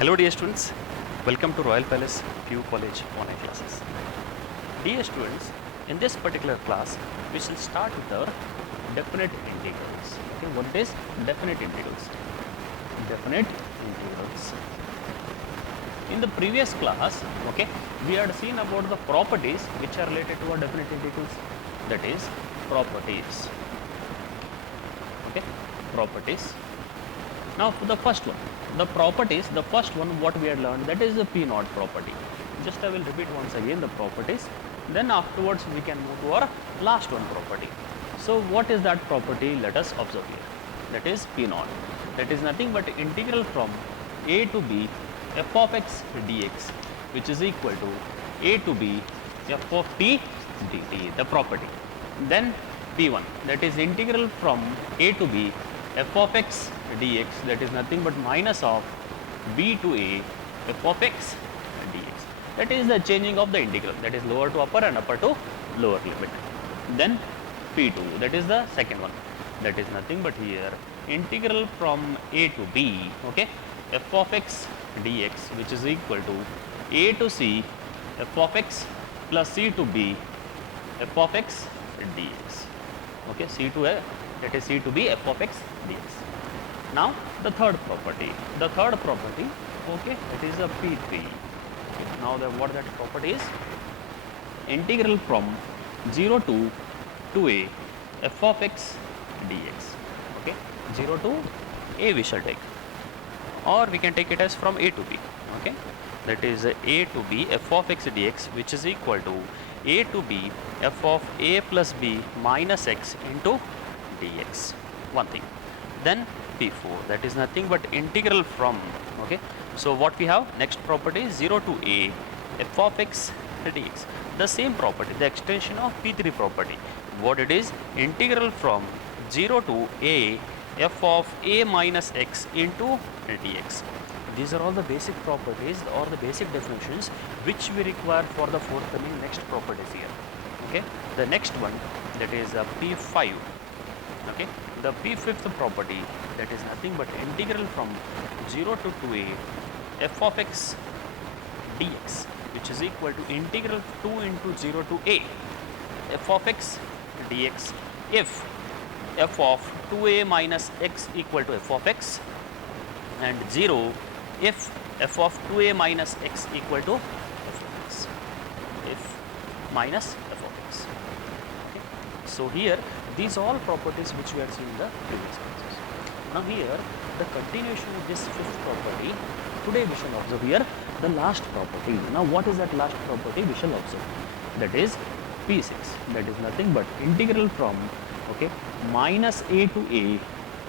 Hello dear students, welcome to Royal Palace PU College online classes. Dear students, in this particular class, we shall start with our definite integrals. Okay, what is definite integrals? Definite integrals. In the previous class, okay, we had seen about the properties which are related to our definite integrals. That is properties. Okay, properties. Now for the first one, the properties, the first one what we had learned, that is the P naught property. Just I will repeat once again the properties, then afterwards we can move to our last one property. So what is that property? Let us observe here. That is P naught. That is nothing but integral from a to b f of x dx, which is equal to a to b f of t dt, the property. Then P1, that is integral from a to b f of x dx, that is nothing but minus of b to a f of x dx. That is the changing of the integral, that is lower to upper and upper to lower limit. Then P2, that is the second one, that is nothing but here integral from a to b, okay, f of x dx, which is equal to a to c f of x plus c to b f of x dx. Okay, c to a, that is c to b f of x dx. Now the third property, okay, it is a P3. Now what that property is? Integral from 0 to 2a f of x dx. Okay, 0 to a we shall take, or we can take it as from a to b. Okay, that is a to b f of x dx, which is equal to a to b f of a plus b minus x into dx. One thing. Then P4, that is nothing but integral from, okay, so what we have next property is 0 to a f of x dx, the same property, the extension of P3 property. What it is? Integral from 0 to a f of a minus x into dx. These are all the basic properties or the basic definitions which we require for the forthcoming next properties here. Okay, the next one, that is P5. Okay, the P5th property, that is nothing but integral from 0 to 2a f of x dx, which is equal to integral 2 into 0 to a f of x dx if f of 2a minus x equal to f of x, and 0 if f of 2a minus x equal to f of x, if minus f of x. Okay. So here these all properties which we had seen in the previous classes. Now here the continuation of this fifth property, today we shall observe here the last property. Now what is that last property we shall observe? That is P6, that is nothing but integral from, okay, minus a to a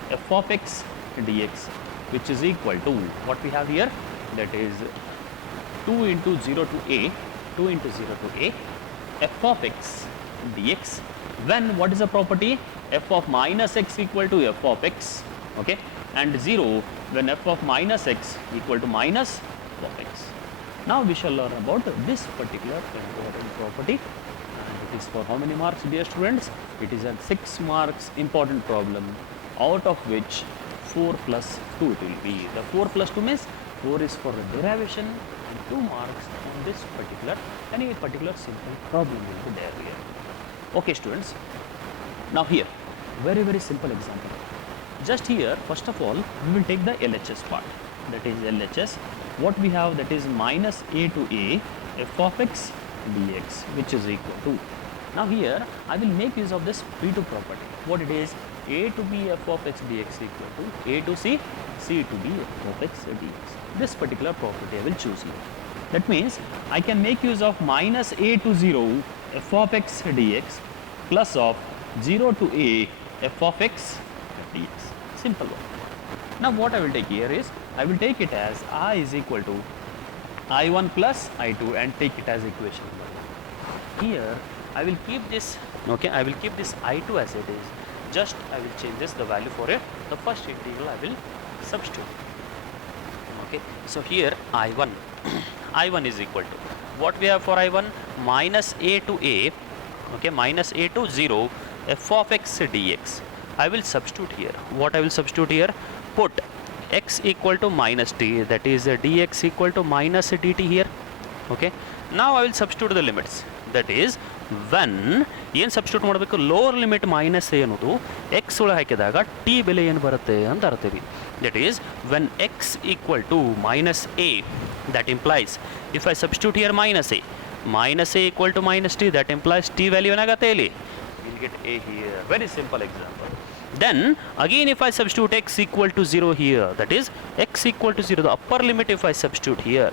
f of x dx, which is equal to what we have here, that is 2 into 0 to a, 2 into 0 to a f of x dx, when what is the property? F of minus x equal to f of x, okay, and 0 when f of minus x equal to minus f of x. Now we shall learn about this particular important property, and it is for how many marks, dear students? It is a 6 marks important problem, out of which 4 plus 2 it will be. The 4 plus 2 means 4 is for the derivation and 2 marks on this particular, any particular simple problem will be there here. Okay students, now here very simple example. Just here first of all we will take the LHS part, that is LHS. What we have, that is minus a to a f of x dx, which is equal to, now here I will make use of this P2 property. What it is? A to b f of x dx equal to a to c, c to b f of x dx. This particular property I will choose here. That means I can make use of minus a to 0 f of x dx plus of 0 to a f of x dx. Simple one. Now what I will take here is, I will take it as I is equal to I1 plus I2 and take it as equation 1. Here I will keep this, okay, I will keep this I2 as it is. Just I will change this, the value for it, the first integral I will substitute. Okay, so here I1 I1 is equal to, what we have for I1? Minus a to a, okay, minus a to 0 f of x dx. I will substitute here. What I will substitute here? Put x equal to minus t, that is dx equal to minus dt here. Okay, now I will substitute the limits, that is when ಏನು substitute ಮಾಡಬೇಕು, lower limit minus a ಅನ್ನೋದು x ಒಳಗೆ ಹಾಕಿದಾಗ t ಬೆಲೆ ಏನು ಬರುತ್ತೆ ಅಂತ ಅರ್ತೀವಿ. That is when x equal to minus a, that implies if I substitute here minus a equal to minus t, that implies t value ಏನಾಗುತ್ತೆ ಇಲ್ಲಿ, we'll get a here. Very simple example. Then again if I substitute x equal to 0 here, that is x equal to 0, the upper limit if I substitute here,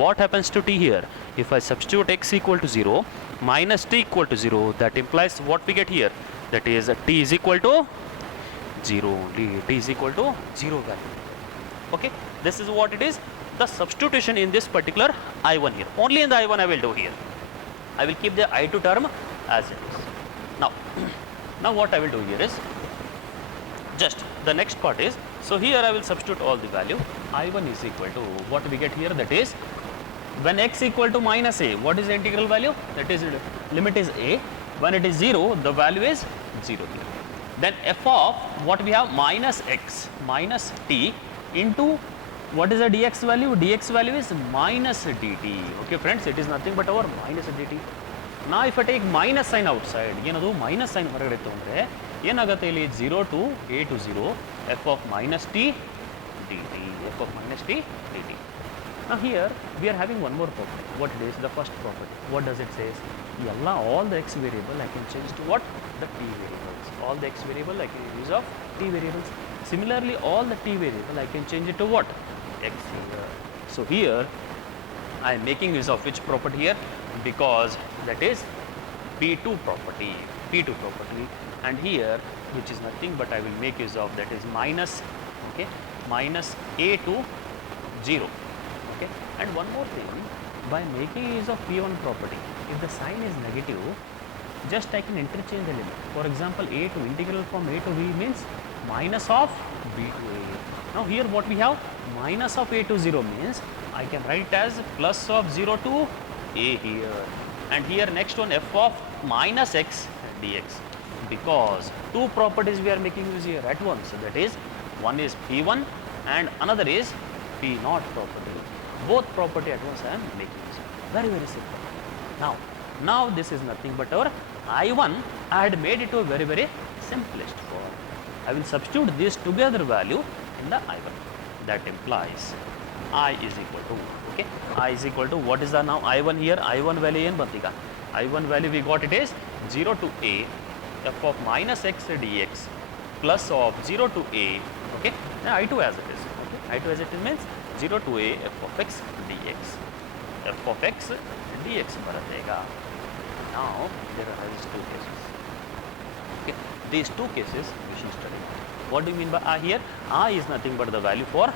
what happens to t here? If I substitute x equal to 0 minus t equal to 0, that implies what we get here, that is t is equal to 0 only, t is equal to 0 value. Okay, this is what it is, the substitution in this particular I1 here. Only in the I1 I will do here. I will keep the I2 term as it is. Now what I will do here is, just the next part is, so here I will substitute all the value. I1 is equal to what we get here, that is when x equal to minus a, what is the integral value, that is limit is a, when it is 0 the value is 0 here. Then f of what we have, minus x minus t into what is the dx value, dx value is minus dt. Okay friends, it is nothing but our minus dt. Now if I take minus sign outside, ಏನದು minus sign ಹೊರಗಡೆ ತಗೊಂಡ್ರೆ ಏನಾಗುತ್ತೆ ಇಲ್ಲಿ, 0 to a to 0 f of minus t dt, f of minus t dt. Now here we are having one more property. What it is, the first property, what does it says, all the x variable I can change to what, the t variables. All the x variable I can use of t variables. Similarly all the t variable I can change it to what, x here. So here I am making use of which property here, because that is P2 property, and here which is nothing but I will make use of, that is minus, okay, minus a to 0. Okay, and one more thing, by making use of P1 property, if the sign is negative, just I can interchange the limit. For example, a to integral from a to b means minus of b to a. Now here what we have, minus of a to 0 means I can write as plus of 0 to a here, and here next one f of minus x dx, because two properties we are making use here at once, that is one is P1 and another is P0 property. Both property at once I am making use of. Very simple. Now this is nothing but our I1. I had made it to a very simplest form. I will substitute this together value in the I1. That implies I is equal to, okay, I is equal to what is the now I1 here, I1 value ಏನು ಬಂತೀಗ, I1 value we got it is 0 to a f of minus x dx plus of 0 to a, okay, now I2 as it is, okay, I2 as it is means 0 to a f of x dx, f of x dx ಬರುತ್ತೆ ಈಗ. Now there are these two cases, okay, these two cases we should study. What do you mean by I here? I is nothing but the value for,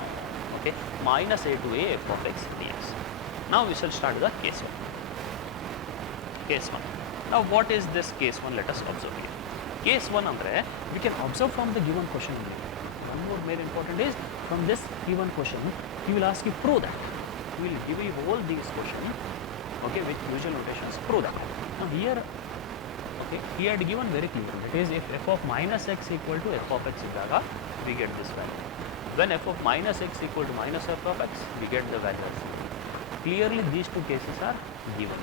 okay, minus a to a f of x dx. Now we shall start the case 1. Case 1. Now what is this case 1? Let us observe here. Case 1 andre we can observe from the given question only. One more very important is, from this given question he will ask you prove that. He will give you all these questions, okay, with usual notations, prove that. Now here, okay, he had given very clearly, that is if f of minus x equal to f of x idaga we get this value. When f of minus x equal to minus f of x, we get the value of 0. Clearly these two cases are given.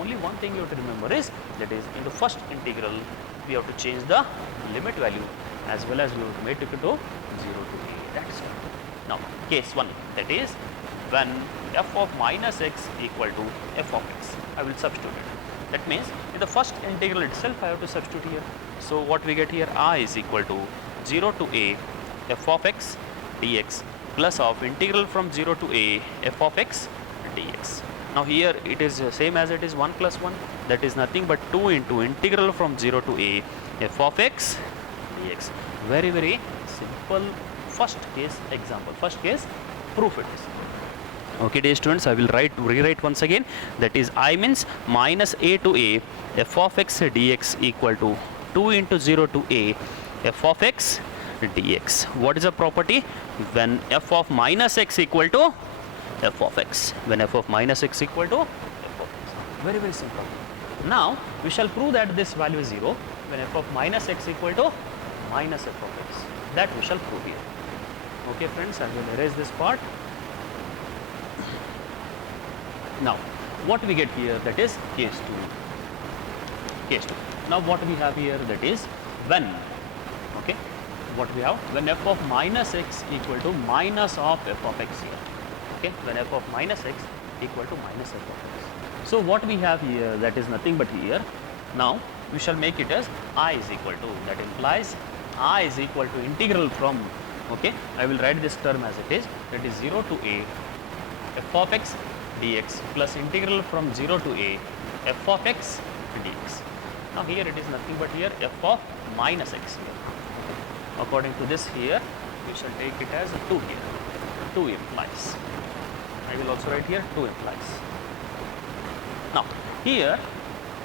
Only one thing you have to remember is, that is in the first integral we have to change the limit value as well as we have to make it to 0 to a. That's it. Now case 1, that is when f of minus x equal to f of x, I will substitute it. That means in the first integral itself I have to substitute here. So what we get here, I is equal to 0 to a f of x dx plus of integral from 0 to a f of x dx. Now here it is same as it is 1 plus 1, that is nothing but 2 into integral from 0 to a f of x dx. Very simple first case example, first case proof it is. Okay dear students, I will rewrite once again, that is I means minus a to a f of x dx equal to 2 into 0 to a f of x dx. What is the property? When f of minus x equal to f of x, when f of minus x equal to f of x. Very simple. Now we shall prove that this value is 0 when f of minus x equal to minus f of x. That we shall prove here. Okay friends, I will erase this part. Now what we get here, that is case 2. Case 2. Now what we have here, that is when, okay, what we have, when f of minus x equal to minus of f of x here. Okay, when f of minus x equal to minus f of x. So what we have here, that is nothing but here. Now we shall make it as I is equal to, that implies I is equal to integral from, okay, I will write this term as it is, that is 0 to a f of x dx plus integral from 0 to a f of x dx. Now here it is nothing but here f of minus x here. Okay. According to this here, we shall take it as 2 here. 2 implies. I will also write here 2 implies. Now here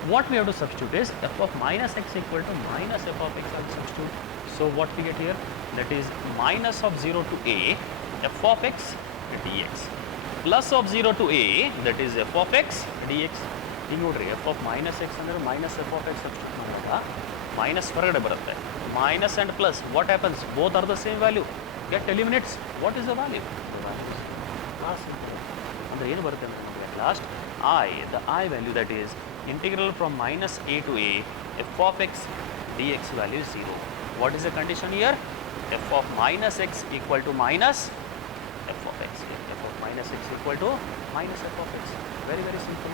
what we have to substitute is f of minus x equal to minus f of x. I will substitute. So what we get here, that is minus of 0 to a f of x dx plus of 0 to a, that is f of x dx. ಈಗ ನೋಡ್ರಿ f of minus x ಅಂದರೆ minus f of x substitute ಮಾಡುವಾಗ minus ಹೊರಗಡೆ ಬರುತ್ತೆ. Minus and plus, what happens? Both are the same value. Get eliminates. What is the value? The value is last. ಅಂದರೆ ಏನು ಬರುತ್ತೆ ಅಂದರೆ ನಮಗೆ at last I, the I value, that is integral from minus a to a f of x dx value is 0. What is the condition here? F of minus x equal to minus f of x. F of minus x equal to minus f of x. Very, very simple.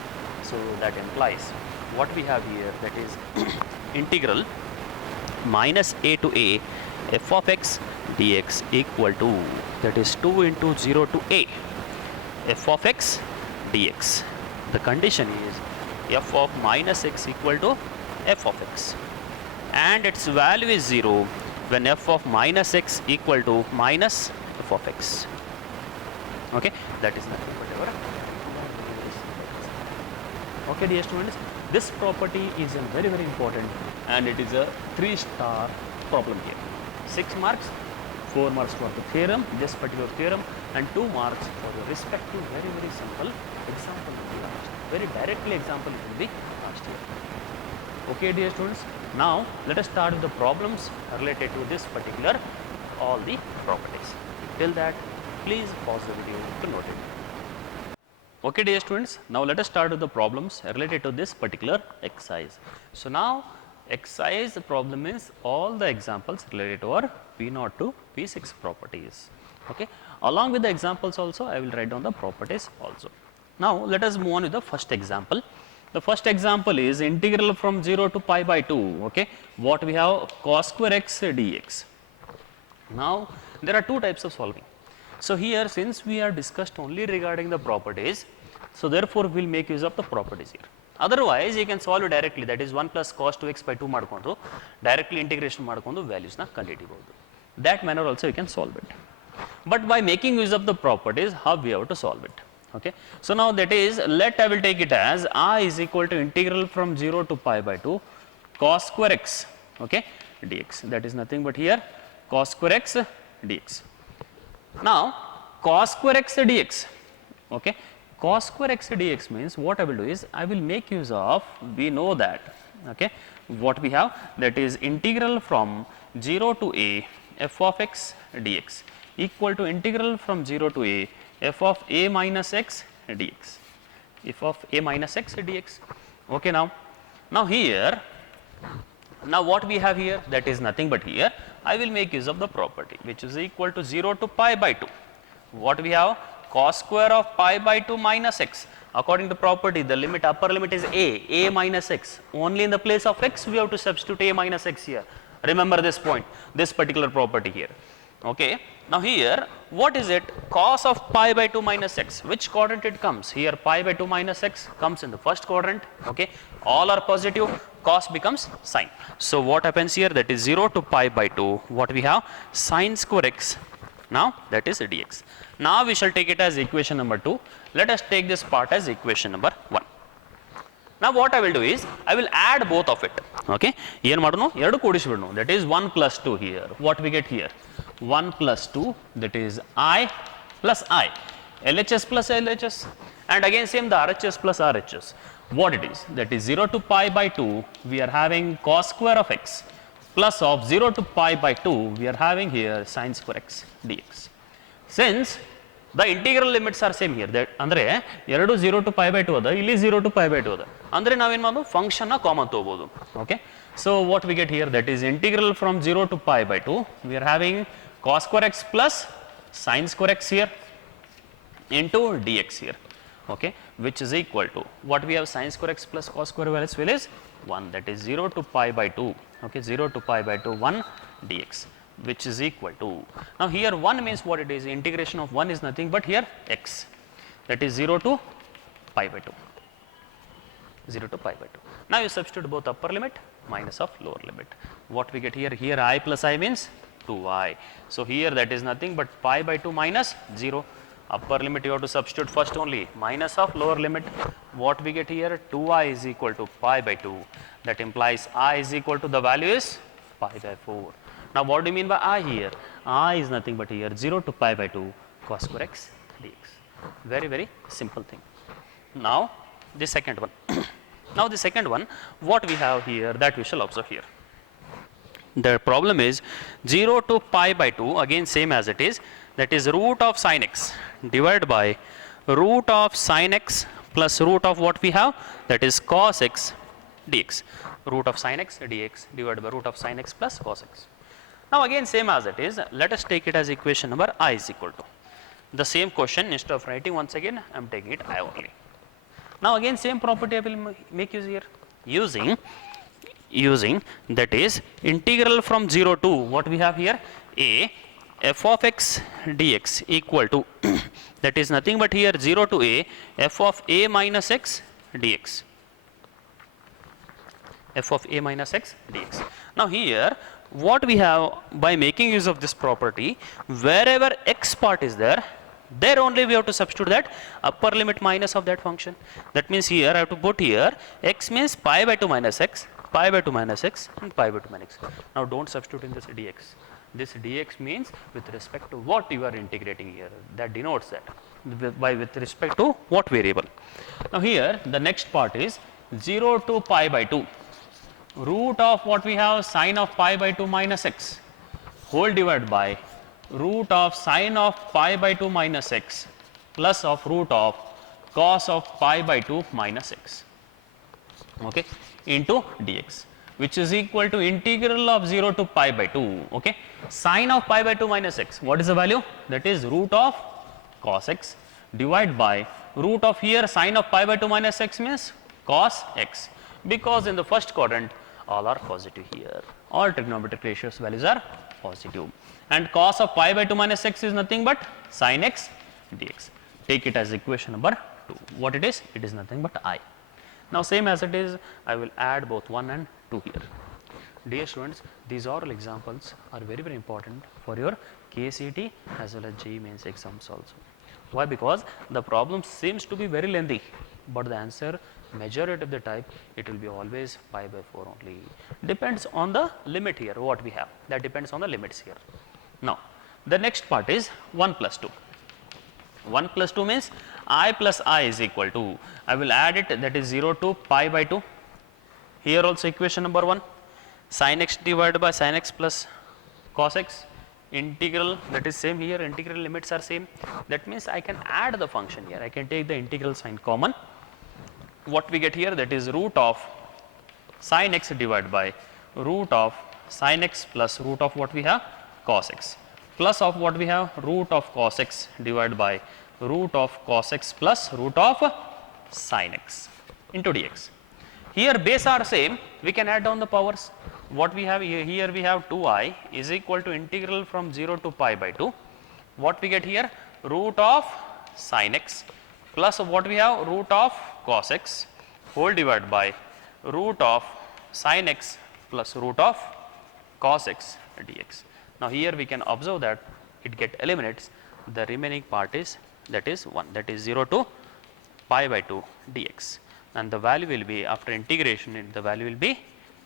So that implies what we have here, that is integral minus a to a f of x dx equal to, that is 2 into 0 to a f of x dx. The condition is f of minus x equal to f of x, and its value is 0 when f of minus x equal to minus f of x. Okay, that is nothing but our. Okay dear students, this property is a very, very important, and it is a 3-star problem here. 6 marks, 4 marks for the theorem, this particular theorem, and 2 marks for the respective very, very simple example in the last. Very directly example in the last year. Okay dear students, now let us start with the problems related to this particular, all the properties. Till that, please pause the video to note it. Okay dear students, now let us start with the problems related to this particular exercise. So now exercise problem is all the examples related to our P0 to P6 properties. Okay, along with the examples also I will write down the properties also. Now let us move on with the first example. The first example is integral from 0 to pi by 2. Okay, what we have, cos square x dx. Now there are 2 types of solving. So here, since we are discussed only regarding the properties, so therefore we will make use of the properties here. Otherwise you can solve it directly, that is 1 plus cos 2x by 2 ಮಾಡ್ಕೊಂಡು directly integration ಮಾಡ್ಕೊಂಡು values na ಕಂಡುಹಿಡಿಯಬಹುದು. That manner also you can solve it. But by making use of the properties, how we have to solve it? Okay. So now that is, let I will take it as I is equal to integral from 0 to pi by 2 cos square x, okay, dx. That is nothing but here cos square x dx. Now cos square x dx, okay, cos square x dx means what I will do is I will make use of, we know that, okay, what we have, that is integral from 0 to a f of x dx equal to integral from 0 to a f of a minus x dx, f of a minus x dx. Okay, now here, now what we have here, that is nothing but here I will make use of the property which is equal to 0 to pi by 2. What we have, cos square of pi by 2 minus x. According to property, the limit, upper limit is a minus x. Only in the place of x we have to substitute a minus x here. Remember this point, this particular property here. Okay. Now here, what is it? Cos of pi by 2 minus x. Which quadrant it comes? Here pi by 2 minus x comes in the first quadrant. Okay. All are positive, cos becomes sine. So what happens here? That is 0 to pi by 2. What we have? Sine square x. Now that is dx. Now we shall take it as equation number 2. Let us take this part as equation number 1. Now what I will do is, I will add both of it. Okay. ಏನು ಮಾಡೋಣ, ಎರಡು ಕೂಡಿಸಿಬಿಡೋಣ. That is 1 plus 2 here. What we get here? 1 plus 2, that is I plus I. LHS plus LHS. And again same the RHS plus RHS. What it is? That is 0 to pi by 2, we are having cos square of x plus of 0 to pi by 2, we are having here sine square x dx. Since the integral limits are same here, that ಅಂದರೆ ಎರಡು 0 to pi by 2 ಅದ, ಇಲ್ಲಿ 0 to pi by 2 ಅದ, ಅಂದರೆ ನಾವೇನು ಮಾಡೋದು ಫಂಕ್ಷನ್ನ common ತೊಗೋಬೋದು. Okay, so what we get here, that is integral from 0 to pi by 2, we are having cos square x plus sin square x here into dx here, okay, which is equal to what we have, sin square x plus cos square x will is 1, that is 0 to pi by 2, okay, 0 to pi by 2 1 dx, which is equal to, now here 1 means what it is, integration of 1 is nothing but here x, that is 0 to pi by 2, 0 to pi by 2. Now you substitute both upper limit minus of lower limit. What we get here, here I plus I means 2i. So here that is nothing but pi by 2 minus 0. Upper limit you have to substitute first only, minus of lower limit. What we get here, 2i is equal to pi by 2. That implies I is equal to the value is pi by 4. Now what do you mean by I here? I is nothing but here 0 to pi by 2 cos square x dx. Very, very simple thing. Now the second one. Now the second one, what we have here, that we shall observe here. The problem is 0 to pi by 2, again same as it is, that is root of sin x divided by root of sin x plus root of what we have, that is cos x dx. Root of sin x dx divided by root of sin x plus cos x. Now again same as it is, let us take it as equation number I is equal to. The same question, instead of writing once again, I am taking it I only. Now again same property I will make use here, using that is integral from 0 to what we have here, a f of x dx equal to that is nothing but here 0 to a f of a minus x dx, f of a minus x dx. Now here what we have, by making use of this property, wherever x part is there, there only we have to substitute that upper limit minus of that function. That means here I have to put here x means pi by 2 minus x, pi by 2 minus x and pi by 2 minus x. Now don't substitute in this dx. This dx means with respect to what you are integrating here, that denotes that with respect to what variable. Now here the next part is 0 to pi by 2 root of what we have, sine of pi by 2 minus x whole divided by root of sine of pi by 2 minus x plus of root of cos of pi by 2 minus x, okay, into dx, which is equal to integral of 0 to pi by 2, okay. Sine of pi by 2 minus x, what is the value? That is root of cos x divided by root of here sine of pi by 2 minus x means cos x, because in the first quadrant all are positive here, all trigonometric ratios values are positive, and cos of pi by 2 minus x is nothing but sin x dx. Take it as equation number 2. What it is? It is nothing but I. Now same as it is, I will add both 1 and 2 here. Dear students, these all examples are very, very important for your KCET as well as JEE mains exams also. Why? Because the problem seems to be very lengthy, but the answer majority of the type it will be always pi by 4 only. Depends on the limit here what we have, that depends on the limits here. Now the next part is 1 plus 2. 1 plus 2 means I plus I is equal to, I will add it, that is 0 to pi by 2. Here also equation number 1, sin x divided by sin x plus cos x, integral, that is same here, integral limits are same. That means I can add the function here, I can take the integral sign common. What we get here, that is root of sin x divided by root of sin x plus root of what we have, cos x, plus of what we have, root of cos x divided by root of cos x plus root of sin x into dx. Here base are same, we can add down the powers. What we have here, we have 2i is equal to integral from 0 to pi by 2. What we get here, root of sin x plus of what we have, root of cos x whole divided by root of sin x plus root of cos x dx. Now here we can observe that it get eliminates, the remaining part is, that is 1, that is 0 to pi by 2 dx, and the value will be, after integration the value will be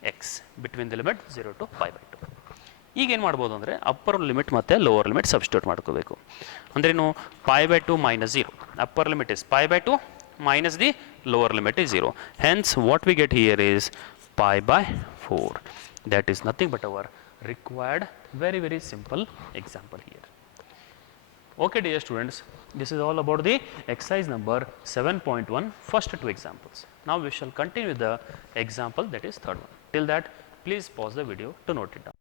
x between the limit 0 to pi by 2. ಈಗ ಏನು ಮಾಡ್ಬೋದು ಅಂದರೆ upper limit ಮತ್ತು lower limit substitute ಮಾಡ್ಕೋಬೇಕು. ಅಂದ್ರೇನು, pi by 2 minus 0, upper limit is pi by 2 minus the lower limit is 0. Hence what we get here is pi by 4. That is nothing but our required very, very simple example here. Okay, dear students, this is all about the exercise number 7.1 first two examples. Now we shall continue with the example that is third one. Till that, please pause the video to note it down.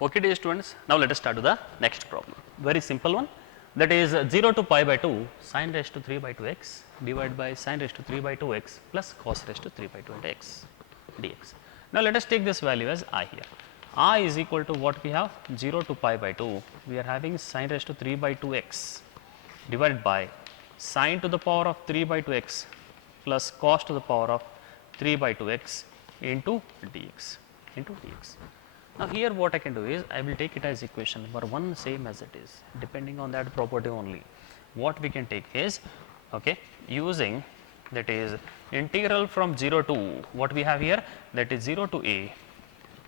Okay, dear students, now let us start with the next problem. Very simple one, that is 0 to pi by 2 sin raised to 3 by 2 x divided by sin raised to 3 by 2 x plus cos raised to 3 by 2 x dx. Now let us take this value as I here. I is equal to what we have, 0 to pi by 2, we are having sin raised to 3 by 2 x divided by sin to the power of 3 by 2 x plus cos to the power of 3 by 2 x into dx. Now here what I can do is, I will take it as equation number 1 same as it is, depending on that property only. What we can take is, okay, using that is integral from 0 to what we have here, that is 0 to a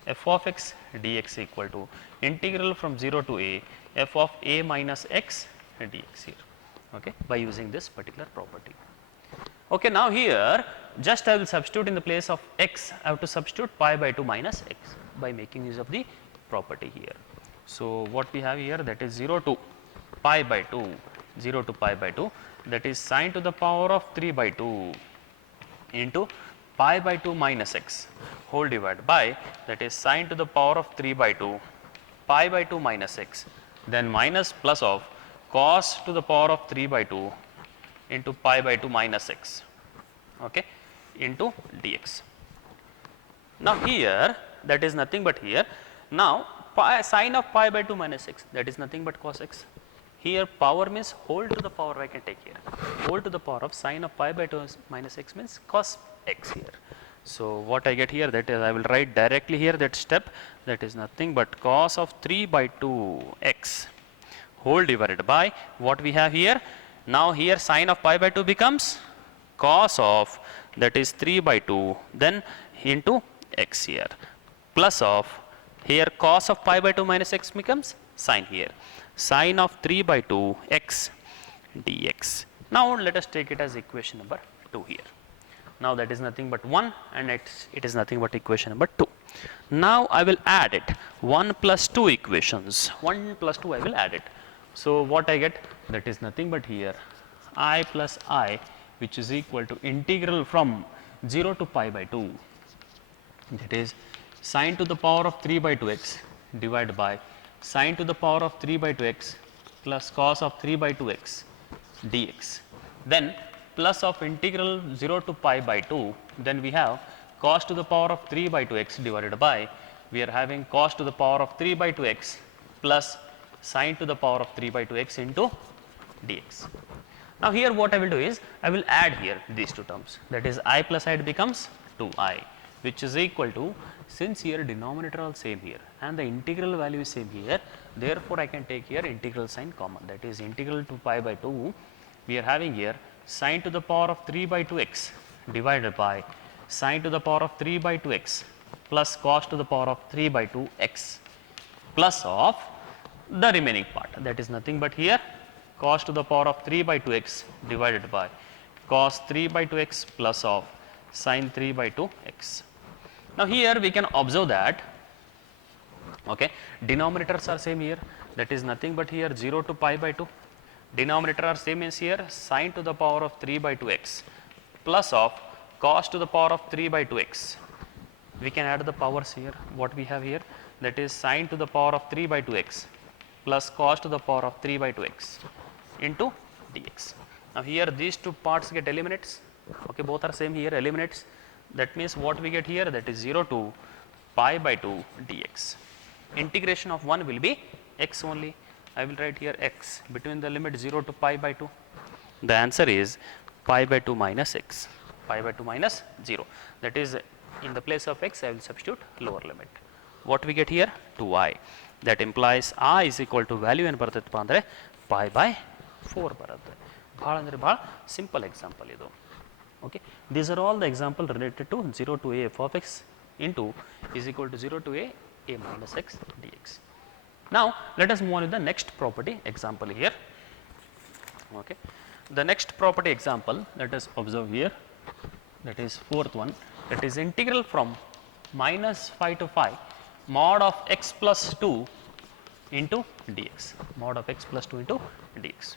f of x dx equal to integral from 0 to a f of a minus x dx here, okay, by using this particular property. Okay, now here just I will substitute in the place of x, I have to substitute pi by 2 minus x by making use of the property here. So what we have here, that is 0 to pi by 2, 0 to pi by 2, that is sin to the power of 3 by 2 into pi by 2 minus x whole divided by, that is sin to the power of 3 by 2 pi by 2 minus x, then minus plus of cos to the power of 3 by 2 into pi by 2 minus x, okay, into dx. Now here that is nothing but here, now pi, sin of pi by 2 minus x, that is nothing but cos x. Here power means whole to the power I can take here, whole to the power of sin of pi by 2 minus x means cos x here. So what I get here, that is I will write directly here that step, that is nothing but cos of 3 by 2 x whole divided by what we have here. Now here sin of pi by 2 becomes cos of, that is 3 by 2, then into x here, plus of here cos of pi by 2 minus x becomes sin here, sin of 3 by 2 x dx. Now let us take it as equation number 2 here. Now that is nothing but 1 and it is nothing but equation number 2. Now I will add it, 1 plus 2 equations, 1 plus 2 I will add it. So what I get, that is nothing but here I plus I, which is equal to integral from 0 to pi by 2, that is sin to the power of 3 by 2 x divided by sin to the power of 3 by 2 x plus cos of 3 by 2 x dx, then plus of integral 0 to pi by 2, then we have cos to the power of 3 by 2 x divided by, we are having cos to the power of 3 by 2 x plus sin to the power of 3 by 2 x into dx. Now here what I will do is, I will add here these two terms, that is I plus I becomes 2i, which is equal to, since here denominator all same here and the integral value is same here, therefore I can take here integral sign common, that is integral to pi by 2, we are having here sin to the power of 3 by 2 x divided by sin to the power of 3 by 2 x plus cos to the power of 3 by 2 x plus of the remaining part, that is nothing but here cos to the power of 3 by 2 x divided by cos 3 by 2 x plus of sin 3 by 2 x. Now here we can observe that, okay, denominators are same here, that is nothing but here 0 to pi by 2, denominator are same as here sin to the power of 3 by 2 x plus of cos to the power of 3 by 2 x. We can add the powers here, what we have here, that is sin to the power of 3 by 2 x plus cos to the power of 3 by 2 x into dx. Now here these two parts get eliminates, okay, both are same here, eliminates, that means what we get here, that is 0 to pi by 2 dx. Integration of 1 will be x only, I will write here x between the limit 0 to pi by 2. The answer is pi by 2 minus x, pi by 2 minus 0, that is in the place of x I will substitute lower limit. What we get here, 2i, that implies I is equal to value ಏನು ಬರ್ತೈತಪ್ಪ ಅಂದರೆ pi by 4 ಬರುತ್ತೆ. ಭಾಳ ಅಂದರೆ ಭಾಳ simple example ಇದು. Okay, these are all the example related to 0 to a f of x into is equal to 0 to a minus x dx. Now let us move on to the next property example here. Okay, the next property example, let us observe here, that is fourth one, that is integral from minus 5 to 5 mod of x plus 2 into dx, mod of x plus 2 into dx.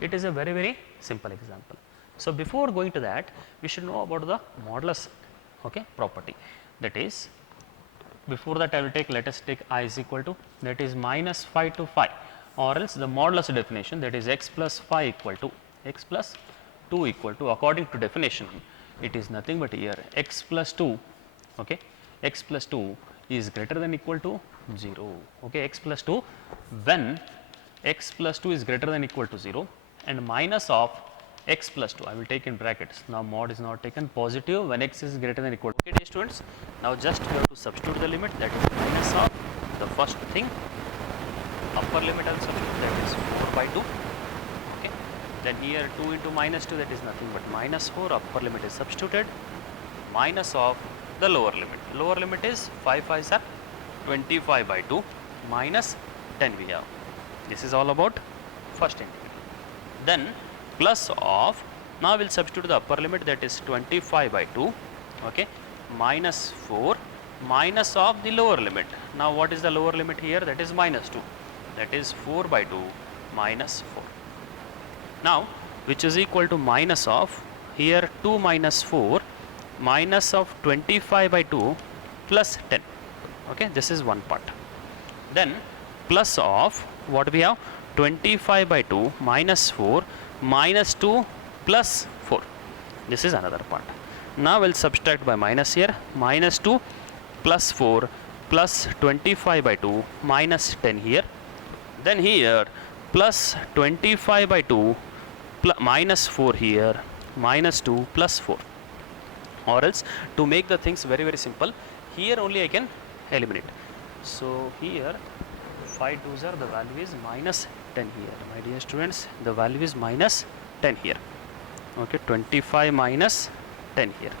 It is a very simple example. So, before going to that, we should know about the modulus property. That is, before that I will take, let us take I is equal to, that is minus phi to phi, or else the modulus definition, that is x plus phi equal to x plus 2 equal to, according to definition, it is nothing but here x plus 2, x plus 2 is greater than equal to 0, x plus 2, when x plus 2 is greater than equal to 0, and minus of x plus 2, I will take in brackets. Now, mod is not taken, positive when x is greater than equal to. Okay, dear students, now just we have to substitute the limit, that is minus of the first thing, upper limit I will substitute, that is 4 by 2. Then here 2 into minus 2, that is nothing but minus 4, upper limit is substituted, minus of the lower limit. Lower limit is 5 5s are 25 by 2 minus 10 we have. This is all about first integral. Then plus of, now we will substitute the upper limit, that is 25 by 2, minus 4 minus of the lower limit. Now, what is the lower limit here? That is minus 2, that is 4 by 2 minus 4. Now, which is equal to minus of, here 2 minus 4 minus of 25 by 2 plus 10. This is one part. Then plus of, what we have, 25 by 2 minus 4 minus 2 plus 4. This is another part. Now, we will subtract by minus here, minus 2 plus 4 plus 25 by 2 minus 10 here. Then here plus 25 by 2 minus 4 here, minus 2 plus 4. Or else, to make the things very simple, here only I can eliminate. So, here 5 2s are, the value is minus 10 here. My dear students, the value is minus 10 here. 25 minus 10 here,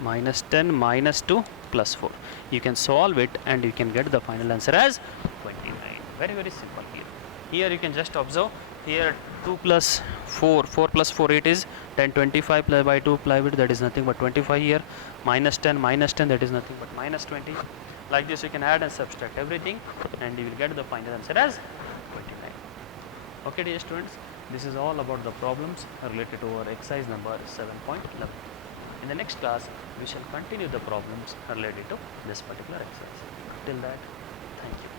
minus 10 minus 2 plus 4. You can solve it and you can get the final answer as 29. Very simple here. Here you can just observe, here 2 plus 4, 4 plus 4, 8 is 10, 25 plus by 2 plywood, that is nothing but 25 here, minus 10, that is nothing but minus 20. Like this you can add and subtract everything and you will get the final answer as 29. Okay, dear students, this is all about the problems related to our exercise number 7.11. In the next class, we shall continue the problems related to this particular exercise. Till that, thank you.